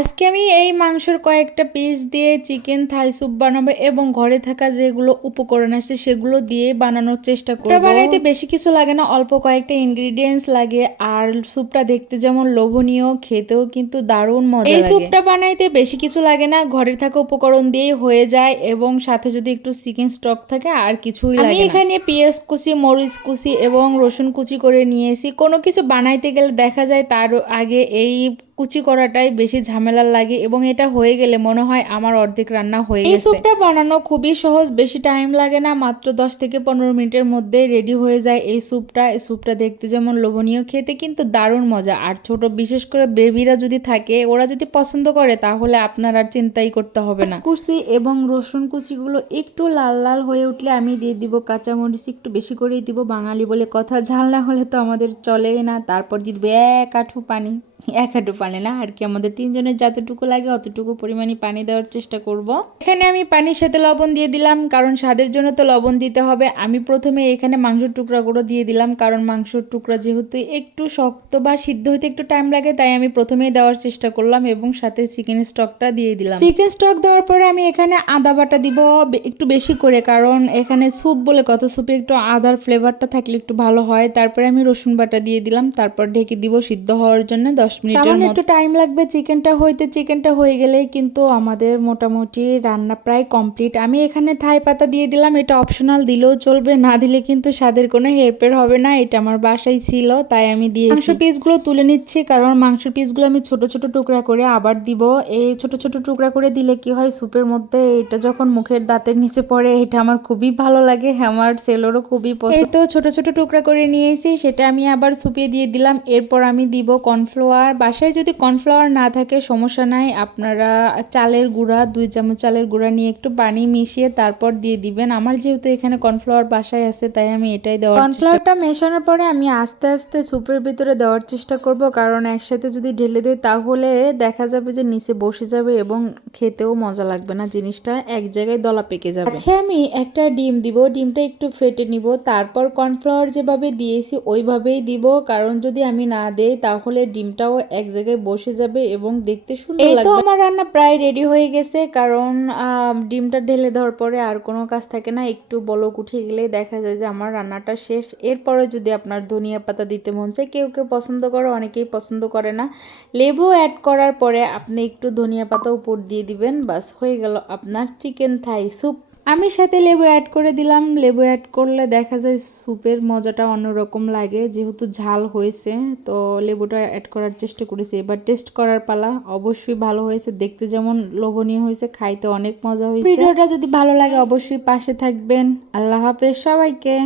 আজকে আমি এই মাংসের কয়েকটা পিস দিয়ে চিকেন থাই স্যুপ বানাবো এবং ঘরে থাকা যেগুলো উপকরণ আছে সেগুলো দিয়ে বানানোর চেষ্টা করব। এটা বানাইতে বেশি কিছু লাগে না, অল্প কয়েকটা ইনগ্রেডিয়েন্টস লাগে। আর স্যুপটা দেখতে যেমন লোভনীয়, খেতেও কিন্তু দারুণ মজা লাগে। এই স্যুপটা বানাইতে বেশি কিছু লাগে না, ঘরে থাকা উপকরণ দিয়েই হয়ে যায় এবং সাথে যদি একটু চিকেন স্টক থাকে আর কিছুই লাগে না। আমি এখানে পেঁয়াজ কুচি, মরিচ কুচি এবং রসুন কুচি করে নিয়েছি। কোনো কিছু বানাইতে গেলে দেখা যায় তার আগে এই কুচি করাটাই বেশি ঝামেলার লাগে এবং এটা হয়ে গেলে মনে হয় আমার অর্ধেক রান্না হয়ে গেছে। এই স্যুপটা বানানো খুবই সহজ, বেশি টাইম লাগে না, মাত্র 10 থেকে 15 মিনিটের মধ্যে রেডি হয়ে যায় এই স্যুপটা দেখতে যেমন লোভনীয়, খেতে কিন্তু দারুণ মজা। আর ছোট বিশেষ করে বেবিরা যদি থাকে, ওরা যদি পছন্দ করে তাহলে আপনার আর চিন্তাই করতে হবে না। কুচি এবং রসুন কুচিগুলো একটু লাল লাল হয়ে উঠলে আমি দিয়ে দিব কাঁচামরিচ, একটু বেশি করেই দিব, বাঙালি বলে কথা, ঝাল না হলে তো আমাদের চলেই না। তারপর দিয়ে দিব এক হাঁটু পানি, এক হাঁটু পানি না আর কি, আমাদের তিনজনের যতটুকু লাগে অতটুকু পরিমাণে পানি দেওয়ার চেষ্টা করব। এখানে আমি পানির সাথে লবণ দিয়ে দিলাম, কারণ স্বাদের জন্য তো লবণ দিতে হবে। আমি প্রথমে এখানে মাংসের টুকরাগুলো দিয়ে দিলাম, কারণ মাংসের টুকরা যেহেতু একটু শক্ত বা সিদ্ধ হইতে একটু টাইম লাগে, তাই আমি প্রথমেই দেওয়ার চেষ্টা করলাম এবং সাথে চিকেন স্টকটা দিয়ে দিলাম। চিকেন স্টক দেওয়ার পরে আমি এখানে আদা বাটা দিব একটু বেশি করে, কারণ এখানে স্যুপ বলে কথা, স্যুপে একটু আদার ফ্লেভারটা থাকলে একটু ভালো হয়। তারপরে আমি রসুন বাটা দিয়ে দিলাম, তারপর ঢেকে দিব সিদ্ধ হওয়ার জন্য 10 মিনিটের মতো। একটু টাইম লাগবে চিকেনটা হয়ে গেলেই কিন্তু আমাদের মোটামুটি রান্না প্রায় কমপ্লিট। আমি এখানে থাই পাতা দিয়ে দিলাম, এটা অপশনাল, দিলেও চলবে, না দিলে কিন্তু স্বাদের কোনো হেরফের হবে না। এটা আমার বাসায় ছিল তাই আমি দিয়েছি। মাংস পিসগুলো তুলে নিচ্ছি, কারণ মাংস পিসগুলো আমি ছোট ছোট টুকরা করে আবার দিব। এই ছোট ছোট টুকরা করে দিলে কি হয়, স্যুপের মধ্যে এটা যখন মুখের দাঁতের নিচে পড়ে, এটা আমার খুবই ভালো লাগে, আমার ছেলেরও খুবই পছন্দ। এই তো ছোট ছোট টুকরা করে নিয়েছি, সেটা আমি আবার সুপিয়ে দিয়ে দিলাম। এরপর আমি দিব কর্নফ্লাওয়ার। বাসায় যদি কর্নফ্লাওয়ার না থাকে সমস্যা নাই, আপনারা চালের গুঁড়া 2 চামচ চালের গুঁড়া নিয়ে একটু পানি মিশিয়ে তারপর দিয়ে দিবেন। আমার যেহেতু এখানে কর্নফ্লাওয়ার বাসায় আছে তাই আমি এটাই দেওয়ার চেষ্টা। কর্নফ্লাওয়ারটা মেশানোর পরে আমি আস্তে আস্তে স্যুপের ভিতরে দেওয়ার চেষ্টা করব, কারণ একসাথে যদি ঢেলে দেই তাহলে দেখা যাবে যে নিচে বসে যাবে এবং খেতেও মজা লাগবে না, জিনিসটা এক জায়গায় দলা পেকে যাবে। আচ্ছা, আমি একটা ডিম দিব, ডিমটা একটু ফেটে নিব, তারপর কর্নফ্লাওয়ার যেভাবে দিয়েছি ওইভাবেই দিব, কারণ যদি আমি না দেই তাহলে ডিমটাও এক জায়গায় বসে যাবে এবং দেখতে সুন্দর লাগবে। এই তো আমার রান্না প্রায় রেডি হয়ে গেছে, কারণ ডিমটা ঢেলে দেওয়ার পরে আর কোনো কাজ থাকে না, একটু বলক উঠে গেলেই দেখা যায় যে আমার রান্নাটা শেষ। এরপরে যদি আপনার ধনিয়া পাতা দিতে মন চায়, কেউ কেউ পছন্দ করে, অনেকেই পছন্দ করে না, লেবু অ্যাড করার পরে আপনি একটু ধনিয়া পাতা উপর দিয়ে দিবেন, বাস হয়ে গেল আপনার চিকেন থাই স্যুপ। আমি সাথে লেবু অ্যাড করে দিলাম, লেবু অ্যাড করলে দেখা যায় স্যুপের মজাটা অন্যরকম লাগে, যেহেতু ঝাল হয়েছে তো লেবুটা অ্যাড করার চেষ্টা করেছি। এবার টেস্ট করার পালা, অবশ্যই ভালো হয়েছে, দেখতে যেমন লোভনীয় হয়েছে, খাইতে অনেক মজা হয়েছে। ভিডিওটা যদি ভালো লাগে অবশ্যই পাশে থাকবেন। আল্লাহ হাফেজ সবাইকে।